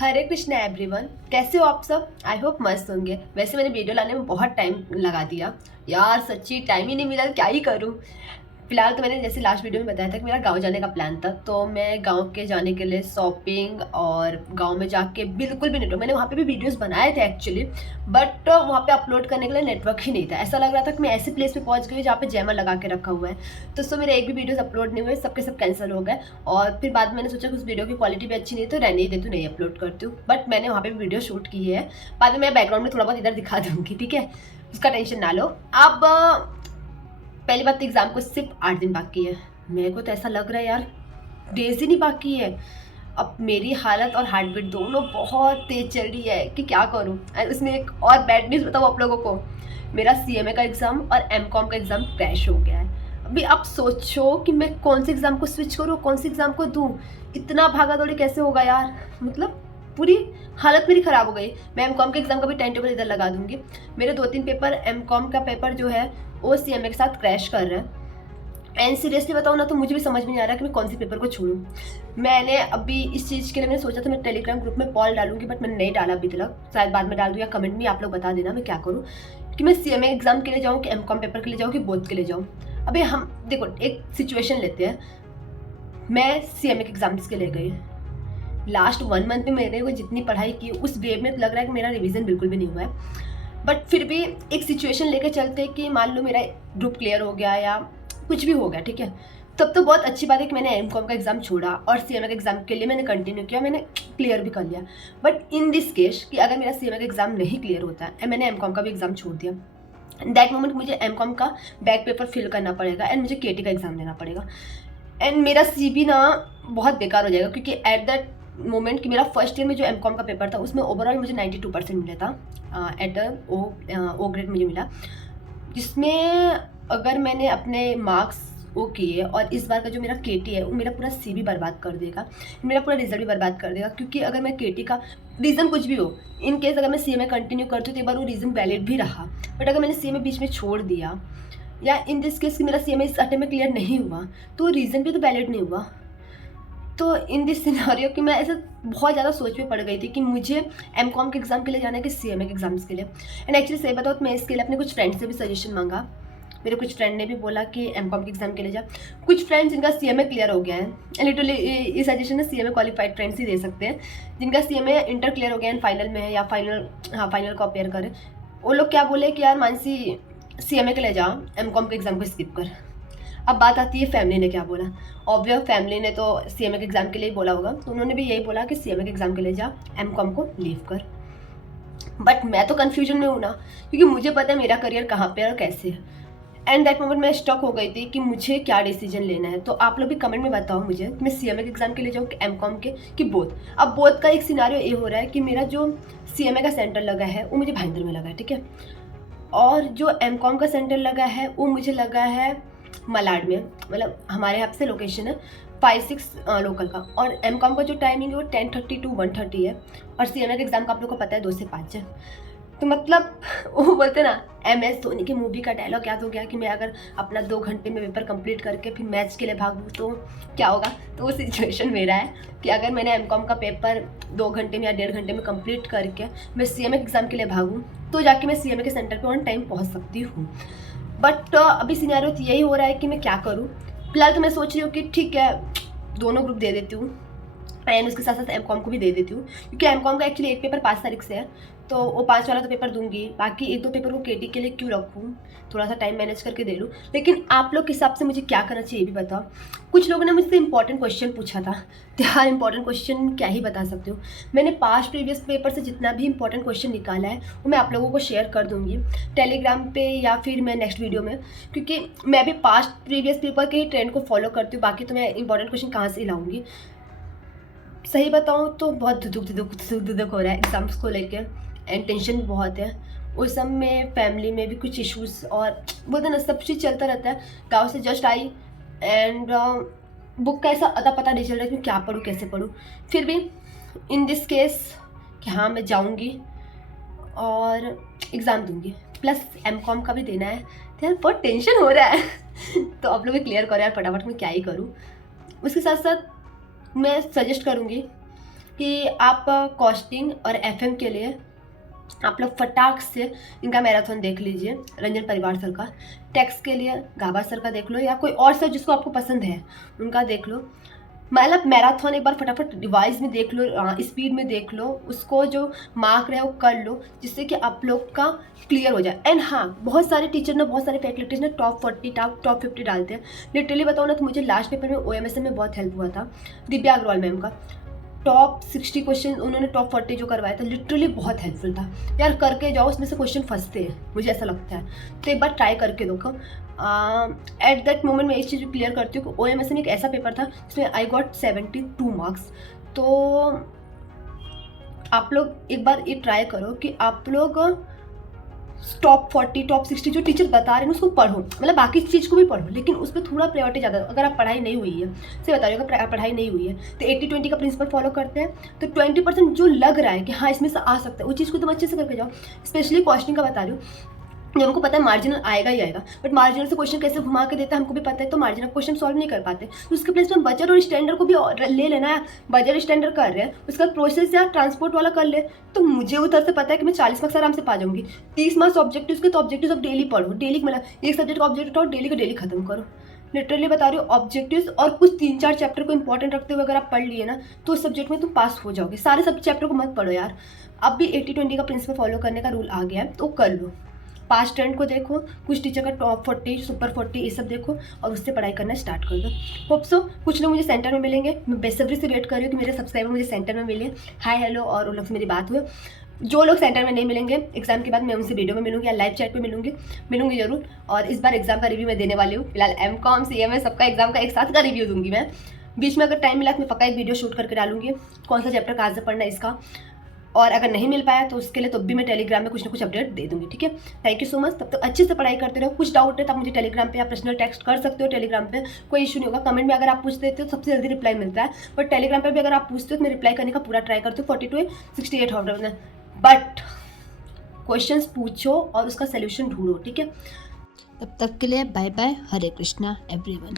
हरे Krishna everyone, कैसे हो आप सब। आई होप मस्त होंगे। वैसे मैंने वीडियो लाने में बहुत टाइम लगा दिया यार, सच्ची टाइम ही नहीं मिला, क्या ही करूँ। फिलहाल तो मैंने जैसे लास्ट वीडियो में बताया था कि मेरा गांव जाने का प्लान था, तो मैं गांव के जाने के लिए शॉपिंग और गांव में जाके बिल्कुल भी नेटवर्क, मैंने वहाँ पे भी वीडियोस बनाए थे एक्चुअली, बट वहाँ पे अपलोड करने के लिए नेटवर्क ही नहीं था। ऐसा लग रहा था कि मैं ऐसे प्लेस पे पहुँच गई जहाँ पे जैमर लगा के रखा हुआ है। तो सो मेरे एक भी वीडियोस अपलोड नहीं हुए, सबके सब कैंसिल हो गए। और फिर बाद में मैंने सोचा कि उस वीडियो की क्वालिटी भी अच्छी नहीं है तो रहने ही देती हूँ, नहीं अपलोड करती हूँ। बट मैंने वहाँ पे भी वीडियो शूट की है, बाद में मैं बैकग्राउंड में थोड़ा बहुत इधर दिखा दूँगी, ठीक है, उसका टेंशन ना लो। अब पहली बात तो एग्ज़ाम को सिर्फ 8 दिन बाकी है। मेरे को तो ऐसा लग रहा है यार, डेज ही नहीं बाकी है। अब मेरी हालत और हार्ट बीट दोनों बहुत तेज चल रही है कि क्या करूं। एंड उसमें एक और बैड न्यूज़ बताऊं आप लोगों को, मेरा सीएमए का एग्ज़ाम और एमकॉम का एग्ज़ाम क्रैश हो गया है। अभी आप सोचो कि मैं कौन से एग्ज़ाम को स्विच करूँ, कौन से एग्ज़ाम को दूँ। इतना भागा दौड़ी कैसे होगा यार, मतलब पूरी हालत मेरी ख़राब हो गई। मैं एमकॉम के एग्ज़ाम का भी टाइम टेबल इधर लगा दूंगी। मेरे 2-3 पेपर, एमकॉम का पेपर जो है वो सीएमए के साथ क्रैश कर रहा है। एंड सीरियसली बताऊँ ना, तो मुझे भी समझ में नहीं आ रहा कि मैं कौन सी पेपर को छोड़ूं। मैंने अभी इस चीज़ के लिए मैंने सोचा था मैं टेलीग्राम ग्रुप में कॉल डालूंगी, बट मैंने नहीं डाला अभी तक। शायद बाद में डाल दूँ या कमेंट में आप लोग बता देना मैं क्या करूँ, कि मैं सीएमए एग्ज़ाम के लिए जाऊँ कि एमकॉम पेपर के लिए जाऊँ कि बोथ के लिए जाऊँ। अभी हम देखो एक सिचुएशन लेते हैं। मैं सीएमए के एग्ज़ाम्स के लिए गई, लास्ट 1 मंथ में मैंने वो जितनी पढ़ाई की उस वे में लग रहा है कि मेरा रिवीजन बिल्कुल भी नहीं हुआ है। बट फिर भी एक सिचुएशन लेके चलते कि मान लो मेरा ग्रुप क्लियर हो गया या कुछ भी हो गया, ठीक है, तब तो बहुत अच्छी बात है कि मैंने एमकॉम का एग्ज़ाम छोड़ा और सीएमए के एग्ज़ाम के लिए मैंने कंटिन्यू किया, मैंने क्लियर भी कर लिया। बट इन दिस केस कि अगर मेरा सीएमए का एग्ज़ाम नहीं क्लियर होता है, मैंने एमकॉम का भी एग्ज़ाम छोड़ दिया, दैट मोमेंट मुझे एमकॉम का बैक पेपर फिल करना पड़ेगा एंड मुझे केटी का एग्ज़ाम देना पड़ेगा। एंड मेरा सीवी ना बहुत बेकार हो जाएगा, क्योंकि एट दैट मोमेंट कि मेरा फर्स्ट ईयर में जो एमकॉम का पेपर था उसमें ओवरऑल मुझे 92% मिला था, एट ओ ग्रेड मुझे मिला, जिसमें अगर मैंने अपने मार्क्स वो किए और इस बार का जो मेरा केटी है वो मेरा पूरा सीवी बर्बाद कर देगा, मेरा पूरा रिजल्ट भी बर्बाद कर देगा। क्योंकि अगर मैं केटी का रीज़न कुछ भी हो, इन केस अगर मैं सीएमए कंटिन्यू करती हूँ तो एक बार वो रीज़न वैलिड भी रहा, बट अगर मैंने सीएमए बीच में छोड़ दिया या इन दिस केस कि मेरा सीएमए इस अटेम्प्ट में क्लियर नहीं हुआ, तो रीज़न भी तो वैलिड नहीं हुआ। तो इन दिस सिनेरियो कि मैं ऐसे बहुत ज़्यादा सोच में पड़ गई थी कि मुझे एमकॉम के एग्ज़ाम के लिए जाना है कि सीएमए के एग्ज़ाम्स के लिए। एंड एक्चुअली सही बताओ तो मैं इसके लिए अपने कुछ फ्रेंड से भी सजेशन मांगा। मेरे कुछ फ्रेंड ने भी बोला कि एमकॉम के एग्ज़ाम के लिए जा। कुछ फ्रेंड्स जिनका सीएमए क्लियर हो गया है, लिटरली ये सजेशन है सीएमए क्वालिफाइड फ्रेंड्स ही दे सकते हैं, जिनका सीएमए इंटर क्लियर हो गया एंड फाइनल में है या फाइनल को अपेयर करें। वो लोग क्या बोले कि यार मानसी सीएमए के लिए जा, एमकॉम के एग्ज़ाम को स्किप कर। अब बात आती है फैमिली ने क्या बोला। ऑब्वियस फैमिली ने तो सीएमए के एग्ज़ाम के लिए बोला होगा, तो उन्होंने भी यही बोला कि सीएमए के एग्ज़ाम के लिए जा, एमकॉम को लीव कर। बट मैं तो कन्फ्यूजन में हूँ ना, क्योंकि मुझे पता है मेरा करियर कहाँ पे है और कैसे है। एंड दैट मोमेंट मैं स्टक हो गई थी कि मुझे क्या डिसीजन लेना है। तो आप लोग भी कमेंट में बताओ मुझे कि मैं सीएमए के एग्ज़ाम के लिए जाऊँ कि एमकॉम के कि बोथ। अब बोथ का एक सिनारियो ये हो रहा है कि मेरा जो सीएमए का सेंटर लगा है वो मुझे भाईंदर में लगा है, ठीक है, और जो एमकॉम का सेंटर लगा है वो मुझे लगा है मलाड में, मतलब हमारे यहाँ से लोकेशन है 5-6 लोकल का। और एमकॉम का जो टाइमिंग है वो 10:30 to 1:30 है, और सीएमए का एग्ज़ाम का आप लोग को पता है 2 से 5 है। तो मतलब वो बोलते ना, MS धोनी की मूवी का डायलॉग याद हो गया कि मैं अगर अपना 2 घंटे में पेपर कंप्लीट करके फिर मैच के लिए भागूँ तो क्या होगा। तो वो सिचुएशन मेरा है कि अगर मैंने एमकॉम का पेपर 2 घंटे में या 1.5 घंटे में कंप्लीट करके मैं सीएमए एग्ज़ाम के लिए भागूँ तो जाके मैं सीएमए के सेंटर पे ऑन टाइम पहुँच सकती हूँ। बट अभी सिनेरियो तो यही हो रहा है कि मैं क्या करूँ। फिलहाल तो मैं सोच रही हूँ कि ठीक है, दोनों ग्रुप दे देती हूँ एंड उसके साथ साथ एमकॉम को भी दे देती हूँ, क्योंकि एमकॉम का एक्चुअली एक पेपर 5 तारीख से है, तो वो 5 वाला तो पेपर दूंगी, बाकी 1-2 पेपर को केटी के लिए क्यों रखूँ, थोड़ा सा टाइम मैनेज करके दे लूँ। लेकिन आप लोग के हिसाब से मुझे क्या करना चाहिए ये भी बताओ। कुछ लोगों ने मुझसे इंपॉर्टेंट क्वेश्चन पूछा था, तो यार इंपॉर्टेंट क्वेश्चन क्या ही बता सकती हूँ। मैंने पास्ट प्रीवियस पेपर से जितना भी इंपॉर्टेंट क्वेश्चन निकाला है वो मैं आप लोगों को शेयर कर दूँगी टेलीग्राम पे या फिर मैं नेक्स्ट वीडियो में, क्योंकि मैं भी पास्ट प्रीवियस पेपर के ही ट्रेंड को फॉलो करती हूँ। बाकी तो मैं इंपॉर्टेंट क्वेश्चन कहाँ से लाऊंगी। सही बताऊँ तो बहुत दुख हो रहा है एग्ज़ाम्स को लेके एंड टेंशन भी बहुत है। उस सब में फैमिली में भी कुछ इश्यूज़ और बोलते ना सब चीज़ चलता रहता है। गाँव से जस्ट आई एंड बुक का ऐसा अता पता नहीं चल रहा है कि क्या पढूँ कैसे पढूँ। फिर भी इन दिस केस कि हाँ मैं जाऊँगी और एग्ज़ाम दूँगी, प्लस एमकॉम का भी देना है, तो यार बहुत टेंशन हो रहा है। तो आप लोग भी क्लियर करो यार फटाफट, मैं क्या ही करूँ। उसके साथ साथ मैं सजेस्ट करूँगी कि आप कॉस्टिंग और एफएम के लिए आप लोग फटाक से इनका मैराथन देख लीजिए, रंजन परिवार सर का। टेक्स्ट के लिए गाबा सर का देख लो, या कोई और सर जिसको आपको पसंद है उनका देख लो। मतलब मैराथन एक बार फटाफट डिवाइस में देख लो, स्पीड में देख लो, उसको जो मार्क रहे वो कर लो, जिससे कि आप लोग का क्लियर हो जाए। एंड हाँ, बहुत सारे टीचर ने, बहुत सारे फैकल्टीज ने टॉप 40 टॉप 50 डालते हैं। लिटरली बताओ ना, तो मुझे लास्ट पेपर में OMSM में बहुत हेल्प हुआ था, दिव्या अग्रवाल मैम का। टॉप 60 क्वेश्चन उन्होंने टॉप 40 जो करवाया था, लिटरली बहुत हेल्पफुल था यार। करके जाओ, उसमें से क्वेश्चन फंसते हैं, मुझे ऐसा लगता है। तो एक बार ट्राई करके देखो। एट दैट मोमेंट मैं इस चीज़ को क्लियर करती हूँ कि OMSM एक ऐसा पेपर था जिसमें आई गॉट 72 मार्क्स। तो आप लोग एक बार ये ट्राई करो कि आप लोग टॉप 40 टॉप 60 जो टीचर बता रहे हैं उसको पढ़ो, मतलब बाकी चीज़ को भी पढ़ो, लेकिन उस पर थोड़ा प्रायोरिटी ज़्यादा। अगर आप पढ़ाई नहीं हुई है, से बता रही हूँ, अगर पढ़ाई नहीं हुई है तो 80-20 का प्रिंसिपल फॉलो करते हैं। तो 20% जो लग रहा है कि हाँ इसमें से आ सकता है, उस चीज़ को तुम अच्छे से करके जाओ। स्पेशली कॉस्टिंग का बता रही हूँ, हमको पता है मार्जिनल आएगा ही आएगा, बट मार्जिनल से क्वेश्चन कैसे घुमा के देता है हमको भी पता है, तो मार्जिनल क्वेश्चन सॉल्व नहीं कर पाते। तो उसके प्लेस में बजट और स्टैंडर्ड को भी ले लेना है। बजट स्टैंडर्ड कर रहे हैं, उसका प्रोसेस या ट्रांसपोर्ट वाला कर ले, तो मुझे उधर से पता है कि मैं 40 मार्क्स आराम से पा जाऊंगी। 30 मार्क्स ऑब्जेक्टिव के, तो ऑब्जेक्टिव अब डेली पढ़ो, डेली मतलब एक सब्जेक्ट का ऑब्जेक्टिव उठाओ, डेली का डेली खत्म करो। लिटरली बता रही हूँ, ऑब्जेक्टिव्स और कुछ 3-4 चैप्टर को इंपॉर्टेंट रखते हुए अगर आप पढ़ लिए ना, तो उस सब्जेक्ट में तुम पास हो जाओगे। सारे सब चैप्टर को मत पढ़ो यार। अब भी 80-20 का प्रिंसिपल फॉलो करने का रूल आ गया है, तो कर लो। पास्ट ट्रेंड को देखो, कुछ टीचर का टॉप 40 सुपर 40 ये सब देखो, और उससे पढ़ाई करना स्टार्ट कर दो। होप सो कुछ लोग मुझे सेंटर में मिलेंगे, मैं बेसब्री से वेट कर रही हूँ कि मेरे सब्सक्राइबर मुझे सेंटर में मिले, हाय हेलो, और उन लोग से मेरी बात हुई। जो लोग सेंटर में नहीं मिलेंगे एग्जाम के बाद, मैं उनसे वीडियो में मिलूंगी या लाइव चैट पे मिलूंगी जरूर। और इस बार एग्जाम का रिव्यू मैं देने वाली हूँ। फिलहाल MCOM CMA सबका एग्जाम का एक साथ का रिव्यू दूंगी मैं। बीच में अगर टाइम मिला तो मैं पक्का एक वीडियो शूट करके डालूंगी, कौन सा चैप्टर कहाँ से पढ़ना है इसका। और अगर नहीं मिल पाया तो उसके लिए तो भी मैं टेलीग्राम में कुछ ना कुछ अपडेट दे दूंगी, ठीक है। Thank you so much. तब तक अच्छे से पढ़ाई करते रहो। कुछ डाउट है तो आप मुझे टेलीग्राम पे या पर्सनल टेक्स्ट कर सकते हो। टेलीग्राम पे कोई इशू नहीं होगा। कमेंट में अगर आप पूछ देते हो तो सबसे जल्दी रिप्लाई मिलता है, बट टेलीग्राम पे भी अगर आप पूछते हो तो मैं रिप्लाई करने का पूरा ट्राई करती हूँ 42-68 आवर में। बट क्वेश्चंस पूछो और उसका सोल्यूशन ढूंढो, ठीक है। तब तक के लिए बाय बाय। हरे कृष्णा एवरीवन।